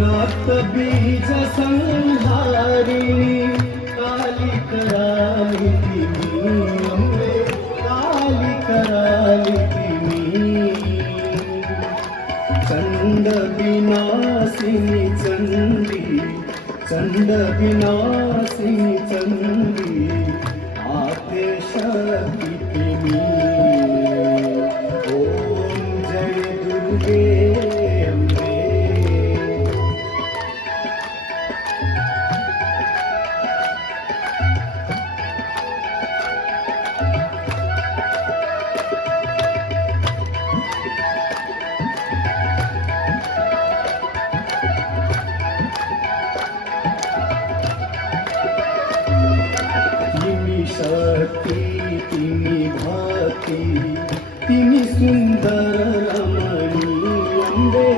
रक्त बीज संहारिणी काली कराली तिमी अम्बे काली कराली तिमी चंड विनाशिनी चंडी चंड विनाशिनी चंडी आते शक्ति तिमी ओम जय दुर्गे अम्बे शक्ति तिमी भक्ति तिमी सुंदर रमणी अम्बे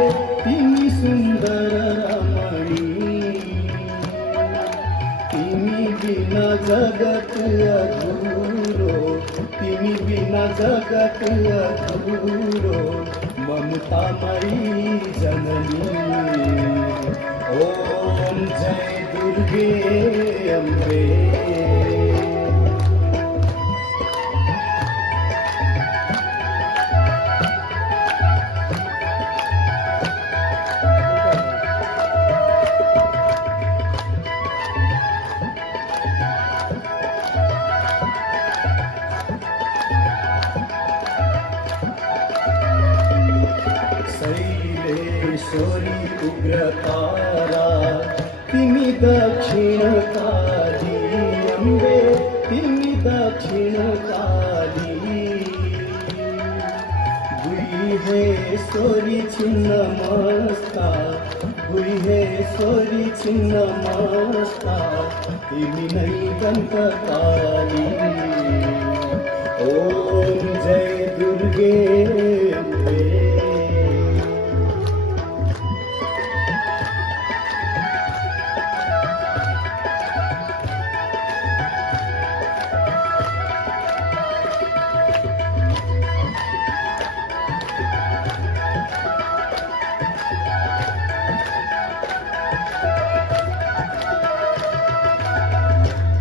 तिमी सुंदर रमणी तिमी बिना जगत अधूरो तिमी बिना जगत अधूरो ममतामयी जननी ओम जय दुर्गे अम्बे शैलेश्वरी उग्रतारा तिमी दक्षिण काली अम्बे तिमी दक्षिण काली गुहेश्वरी छिन्नमस्ता गुहेश्वरी छिन्नमस्ता तिमी नै दन्तकाली ओम जय दुर्गे अम्बे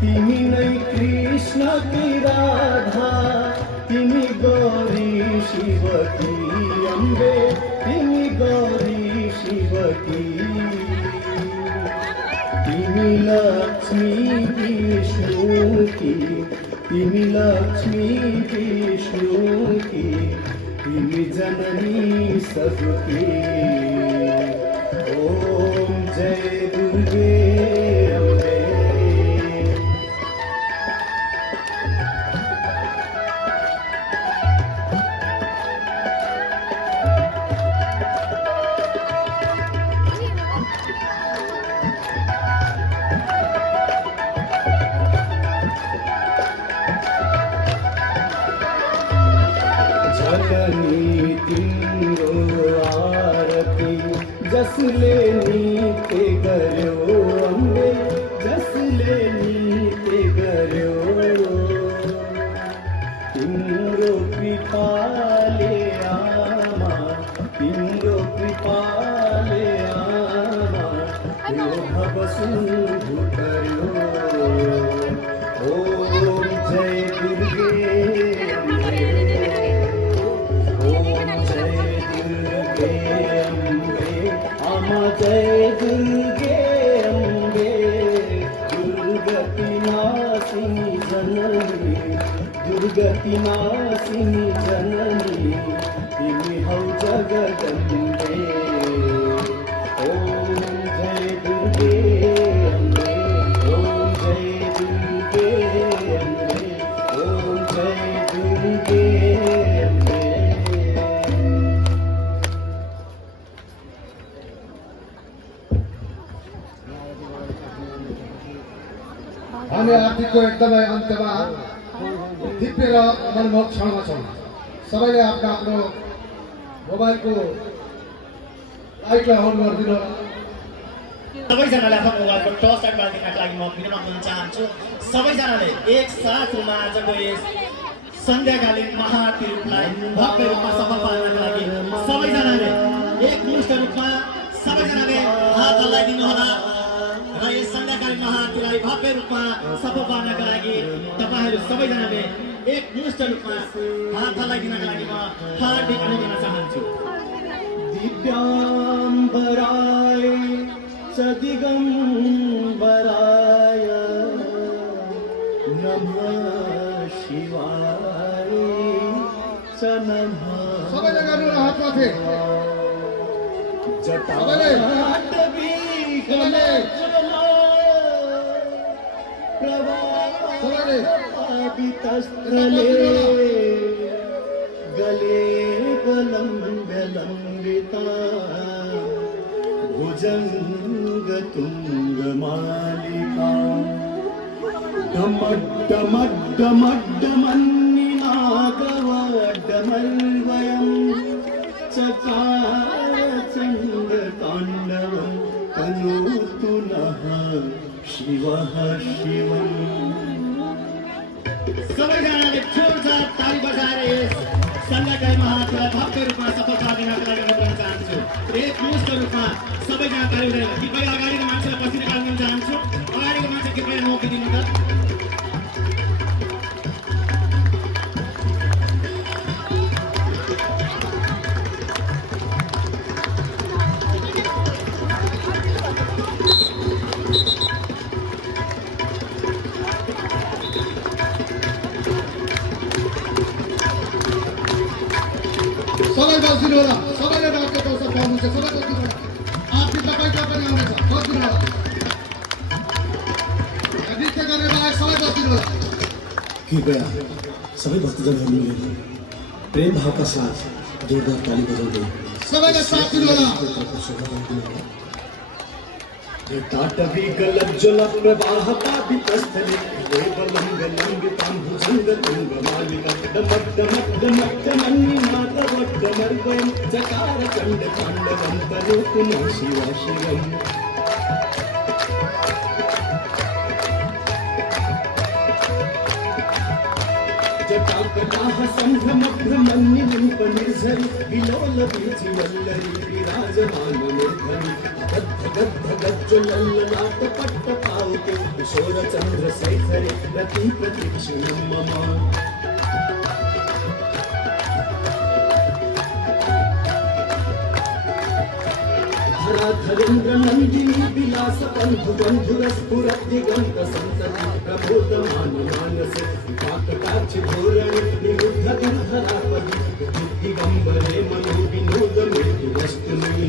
तिमी नै कृष्ण की राधा तिमी गौरी शिवकी अम्बे तिमी गौरी शिवकी तिमी लक्ष्मी विष्णु की तिमी लक्ष्मी विष्णु की तिमी जननी सबकी ओम जय दुर्गे जननी तिम्रो आरती जसले नीते गर्यो अम्बे जसले नीते गर्यो तिम्रो कृपाले आमा तिम्रो कृपाले आमा यो भव सिन्धु गर्यो ओम जय दुर्गे जय दुर्गे अम्बे दुर्गति नाशिनी जननी दुर्गति नाशिनी जननी तिमी हौ जगदम्बे ओम जय दुर्गे अम्बे ओम जय दुर्गे अम्बे ओम जय दुर्गे हामी आरतीको एकदमै अन्त्यमा दिव्य र मनमोहक क्षणमा छौँ। सबैले आफ्नो आफ्नो मोबाइलको लाइटलाई अन गरिदिनु। सबैजनाले आफ्नो मोबाइलको टर्च लाइट बाल्दिनका लागि म विनम्र हुन चाहन्छु। सबैजनाले एक साथमा आजको यस सन्ध्याकालीन महाआरती रूपलाई भव्य रूपमा सफल पार्नका लागि सबैजनाले एकमुष्ट रूपमा सबैजनाले हात गरिदिनुहोला र यस सन्ध्याकालीन महाआरतीलाई भव्य रूपमा सफल पार्नका लागि तपाईँहरू सबैजनाले एकमुष्ट रूपमा हात हल्लाइदिनका लागि म हार्दिक अनुरोध गर्न चाहन्छु। दिव्याम्बराय च दिगम्बराय नमः शिवाय च नमः सबैले गर्नु न हात माथि सबैले प्रवापितस्त्रले गले लम्बिता भुजङ्गतुङ्गमालिका डमड्डमड्डमड्डमन्निनागवड्डमल्वयं चकारचण्डताण्डवं तनोतु नः शिवः शिवम्। सबैजनाले जोरदार ताली बजाएर यस सन्ध्याकाली महाआरतीलाई भव्य रूपमा सफल पार्नका लागि अनुरोध गर्न चाहन्छु। एकमुष्ट रूपमा सबैजना ताली बजाएर कृपया अगाडिको मान्छेलाई पछि निकाल्न चाहन्छु। अगाडिको मान्छे कृपया नोकिदिनु त। सबै बस्दिनु होला सबैले रातको अवसर पाउनुहुन्छ सबै बस्दिनु होला आरती तपाईँको पनि आउनेछ बस्दिनु होला नृत्य गर्ने बाहेक सबै बस्दिनु होला। कृपया सबै भक्तजनहरू मिलेर प्रेम भावका साथ जोरदार ताली बजाउँदै सबैले साथ दिनु होला। ताटवीकलज्ज्वलप्रवाहपापितस्थले देवलङ्गलङ्गितां भुजङ्गतुङ्गमालिका डमड्डमड्डमड्डमन्निनादवड्डमर्वयं चकारचण्डताण्डवं तनोतु नः शिवः शिवम्। जटाकटाः सम्भ्रमभ्रमन्निलिम्पनिर्झरि विलोलवीचिवल्लरी विराजमानमूर्धनि गद्गद्गज्ज्वलल्ललाटपट्टपावके किशोरचन्द्रशेखरे प्रतीक्षणं मम। धरेन्द्र नन्दिनी विलास बन्धु बन्धुरस्फुरद्दिगन्तसन्तति प्रबोधमान मानसे काकटाक्षि धोरणे निरुद्ध दुर्धरापदि दिगम्बरे मनो विनोद मृत्यु वस्तुनि।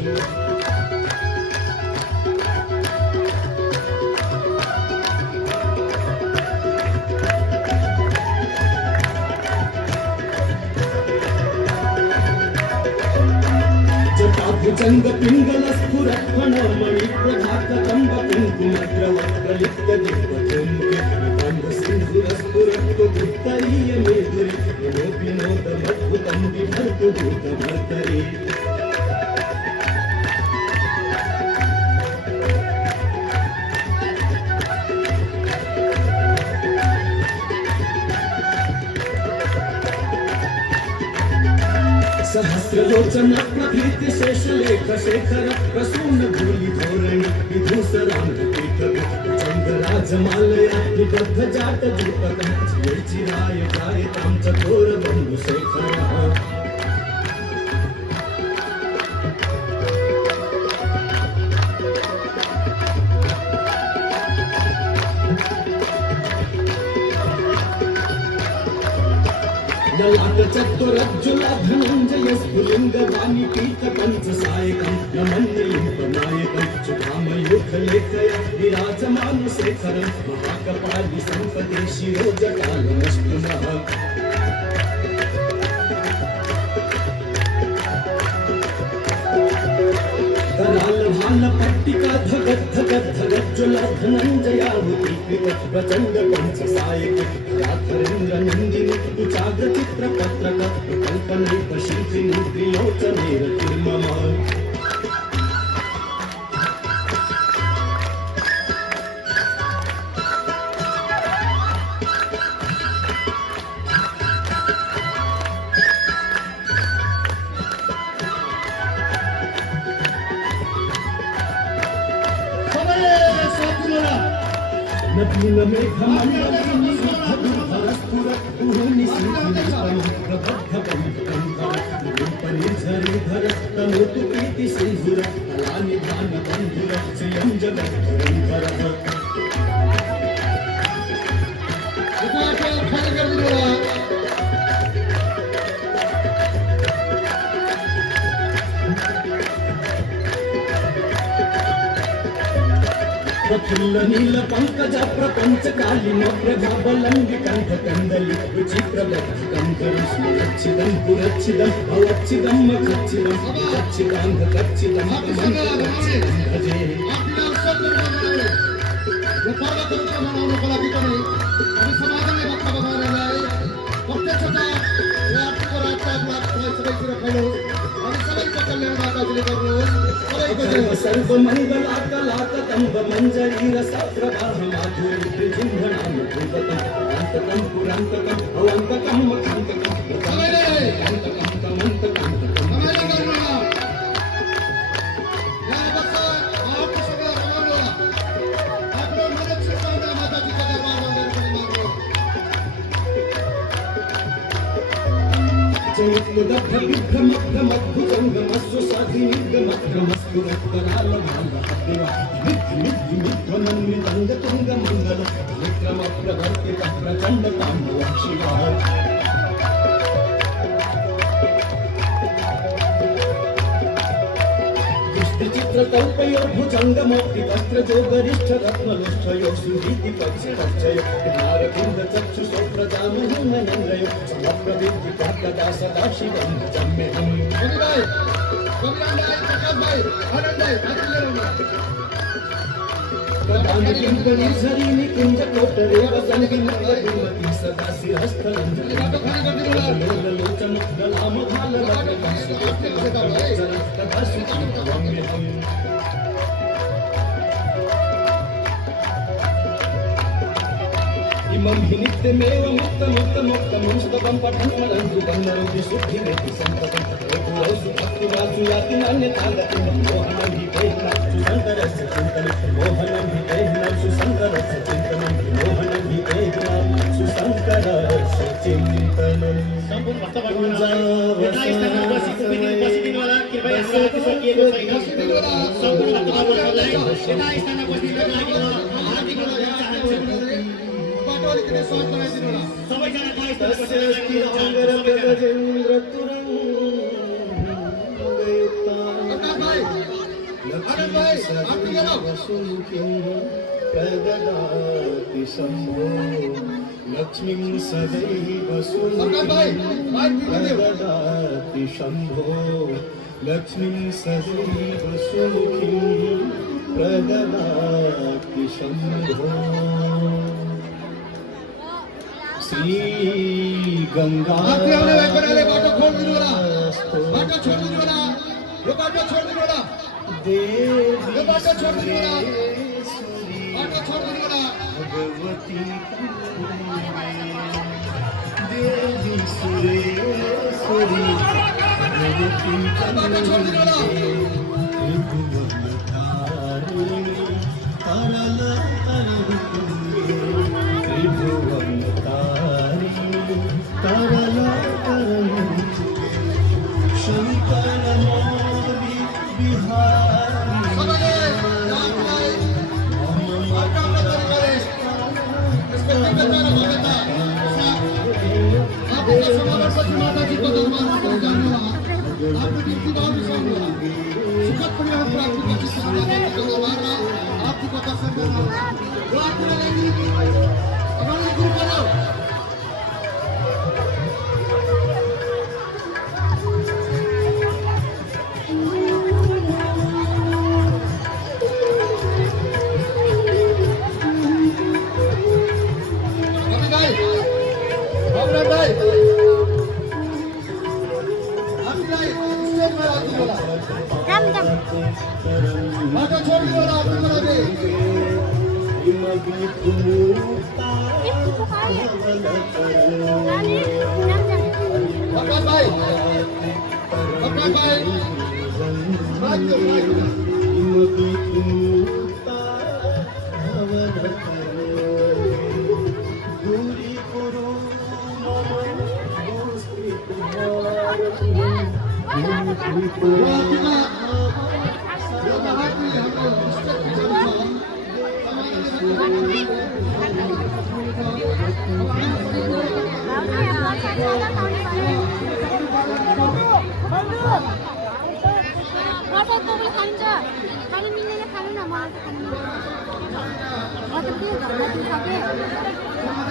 जटाभुजङ्गपिङ्गलस्फुरत्फणमणिप्रधाकदम्ब कुङ्कुमद्रवत्कलितदिग्वधूम्बुत्तरीयमेधुरि विनोदमद्भुतं बिभर्तु भूतभर्तरि। सहस्रलोचन प्रभृति शेषलेख शेखर प्रसून धूलि धोरणि विधूसराङ्गपीठ चन्द्रराजमालया निबद्ध जाट दीपकं चिराय जायतां चकोरबन्धुशेखरः। ललाटचत्वरज्जुलधनञ्जयस्फुलिङ्गवाणि पीठपञ्चसायकं नमन्यलिम्पनायकं सुधामयूखलेखया विराजमानशेखरं महाकपालि सम्पदे शिरोजटालमस्तुनः। करालभालपट्टिका धगद्धगद्धगज्ज्वलधनञ्जयाहुतीकृत प्रचण्ड पंचसायक राधरेन्द्र नन्दिनी कुचाग्रचित्रपत्रक कल्पनैकशिल्पिनी त्रिलोचनेरतिर्मम। नदीन मेघमण्डलिनी धरस्फुरत्पुरनि सिंहिणीपनिर्झरिधर तनोतु प्रीतिसिन्धुर कलानि भानबन्धुर श्रियं जगद्धुरन्धरः प्रफुल्ल नील पंकज प्रपंच कालीन प्रभावलंबि कंठ कंदलि विचित्र कंठरिष्णुरच्छिदं पुरच्छिदं अवच्छिदं मखच्छिदं कच्छिदांग कच्छिदं भजे सर्व मंगल आकलाक तंब मंजरी रसप्रवाह माधुरी त्रिजिह्वणाम भूतकं अंतकं पुरांतकं अवंतकं मखांतकं अंतकं तमंतकं प्रचंड तांडव शिवा चित्रकल्पयो भुजंगमोक्ति वस्त्रजो गरिष्ठ रत्नलुष्ठयो सुरीति पक्षयो नारकुंड चक्षुषो प्रजामहिमनन्द्रयो समप्रवृत्ति प्रदा सदा शिवं भजम्यहम् प्रदानकिंकणी झरीनि कुंज कोटरे वसंगिनी सदा शिरस्थलं लोचन गलाम इमं हि नित्यमेव मुक्तमुक्तमुक्तमुक्तमुं स्तवं पठन्मलन्तु वन्दन्ति शुद्धिमेति सम्पदं हेतुरसु भक्तिवासु याति नान्यतागतिं मोहनं हि तेह्ना सुशङ्करस्य चिन्तनं मोहनं हि तेह्ना सुशङ्करस्य चिन्तनं मोहनं हि तेह्ना सुशङ्करस्य चिन्तनं सम्पूर्ण भक्तवर्गलाई यथा स्थानमा बसिदिनुहोला कृपया आरती सकिएको छैन सम्पूर्ण भक्तवर्गलाई यथा स्थानमा बसिदिनको लागि हार्दिक अनुरोध चाहन्छु सबैजना प्रददाति शम्भो लक्ष्मीं सदैव प्रददाति शम्भो लक्ष्मीं सदैव सुमुखीं प्रददाति शम्भो श्री गंगा भगवती देवी सुरेश्वरी भगवती त्रिभुवनधारिणी त्रिभुवनधारिणी शंकर मौली बिहारी मिल्दैन खानु न मलाई त खानु मिल्दैन म त के घरमा दिइसकेँ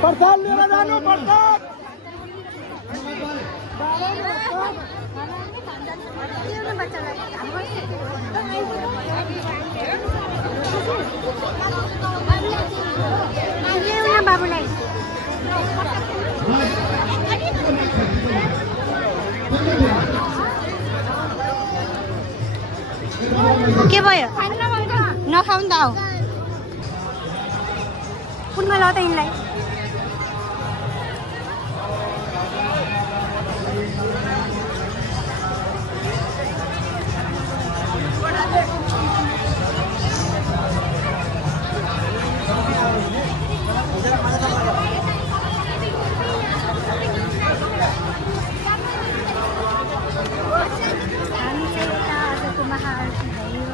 प्रसाद लिएर जानु प्रसाद बाबुलाई के भयो नखाऊ नि त आऊ कुनमा ल त यिनलाई हामी चाहिँ यता आजको महाआरती भयो